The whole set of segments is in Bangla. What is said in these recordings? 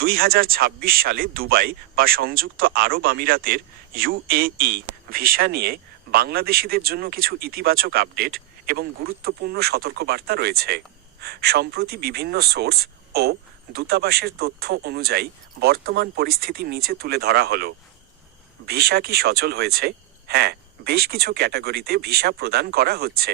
2026 সালে দুবাই বা সংযুক্ত আরব আমিরাতের ইউএই ভিসা নিয়ে বাংলাদেশিদের জন্য কিছু ইতিবাচক আপডেট এবং গুরুত্বপূর্ণ সতর্কবার্তা রয়েছে। সম্প্রতি বিভিন্ন সোর্স ও দূতাবাসের তথ্য অনুযায়ী বর্তমান পরিস্থিতি নিচে তুলে ধরা হলো। ভিসা কি সচল হয়েছে? হ্যাঁ, বেশ কিছু ক্যাটাগরিতে ভিসা প্রদান করা হচ্ছে,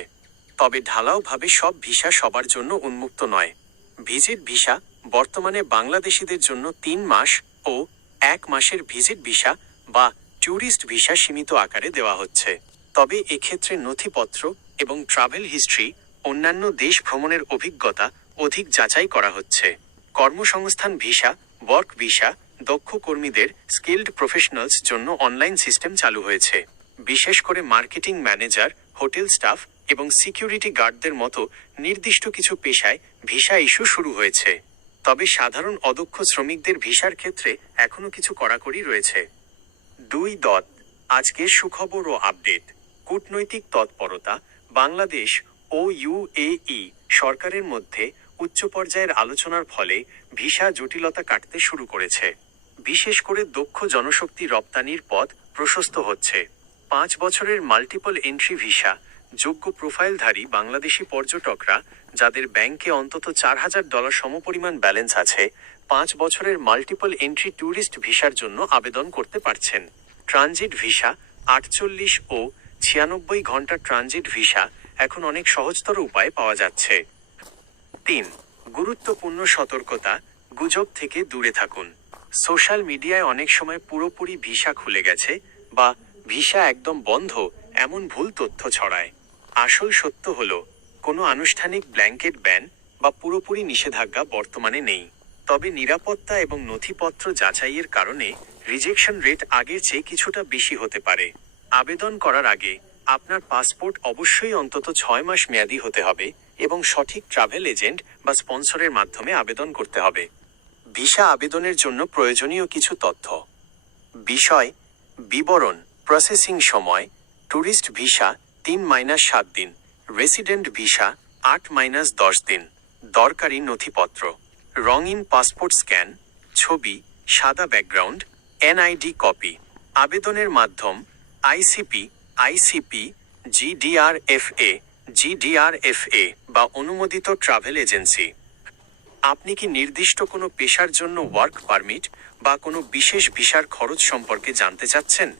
তবে ঢালাওভাবে সব ভিসা সবার জন্য উন্মুক্ত নয়। ভিজিট ভিসা বর্তমানে বাংলাদেশিদের জন্য 3 মাস ও 1 মাসের ভিজিট ভিসা বা ট্যুরিস্ট ভিসা সীমিত আকারে দেওয়া হচ্ছে। তবে এক্ষেত্রে নথিপত্র এবং ট্রাভেল হিস্ট্রি, অন্যান্য দেশ ভ্রমণের অভিজ্ঞতা অধিক যাচাই করা হচ্ছে। কর্মসংস্থান ভিসা, ওয়ার্ক ভিসা, দক্ষ কর্মীদের স্কিল্ড প্রফেশনালস জন্য অনলাইন সিস্টেম চালু হয়েছে। বিশেষ করে মার্কেটিং ম্যানেজার, হোটেল স্টাফ এবং সিকিউরিটি গার্ডদের মতো নির্দিষ্ট কিছু পেশায় ভিসা ইস্যু শুরু হয়েছে। তবে সাধারণ অদক্ষ শ্রমিকদের ভিসার ক্ষেত্রে এখনও কিছু কড়াকড়ি রয়েছে। 2. আজকের সুখবর ও আপডেট। কূটনৈতিক তৎপরতা। বাংলাদেশ ও ইউএই সরকারের মধ্যে উচ্চ পর্যায়ের আলোচনার ফলে ভিসা জটিলতা কাটতে শুরু করেছে। বিশেষ করে দক্ষ জনশক্তি রপ্তানির পথ প্রশস্ত হচ্ছে। 5 বছরের মাল্টিপল এন্ট্রি ভিসা যোগ্য প্রোফাইলধারী বাংলাদেশি পর্যটকরা, যাদের ব্যাংকে অন্তত $4,000 সমপরিমাণ ব্যালেন্স আছে, 5 বছরের মাল্টিপল এন্ট্রি ট্যুরিস্ট ভিসার জন্য আবেদন করতে পারছেন। ট্রানজিট ভিসা 48 ও 96 ঘন্টা ট্রানজিট ভিসা এখন অনেক সহজতর উপায়ে পাওয়া যাচ্ছে। 3. গুরুত্বপূর্ণ সতর্কতা। গুজব থেকে দূরে থাকুন। সোশ্যাল মিডিয়ায় অনেক সময় পুরোপুরি ভিসা খুলে গেছে বা ভিসা একদম বন্ধ এমন ভুল তথ্য ছড়ায়। আসল সত্য হলো, কোনো আনুষ্ঠানিক ব্ল্যাঙ্কেট ব্যান বা পুরোপুরি নিষেধাজ্ঞা বর্তমানে নেই। তবে নিরাপত্তা এবং নথিপত্র যাচাইয়ের কারণে রিজেকশন রেট আগের চেয়ে কিছুটা বেশি হতে পারে। আবেদন করার আগে আপনার পাসপোর্ট অবশ্যই অন্তত 6 মাস মেয়াদি হতে হবে এবং সঠিক ট্রাভেল এজেন্ট বা স্পন্সরের মাধ্যমে আবেদন করতে হবে। ভিসা আবেদনের জন্য প্রয়োজনীয় কিছু তথ্য। বিষয় বিবরণ। প্রসেসিং সময়। ট্যুরিস্ট ভিসা 3-7 দিন, রেসিডেন্ট ভিসা 8-10 দিন। দরকারি নথিপত্র: রঙিন পাসপোর্ট স্ক্যান, ছবি, সাদা ব্যাকগ্রাউন্ড, এনআইডি কপি। আবেদনের মাধ্যম: আইসিপি, জিডিআরএফএ বা অনুমোদিত ট্রাভেল এজেন্সি। আপনি কি নির্দিষ্ট কোনো পেশার জন্য ওয়ার্ক পারমিট বা কোনো বিশেষ ভিসার খরচ সম্পর্কে জানতে চাচ্ছেন?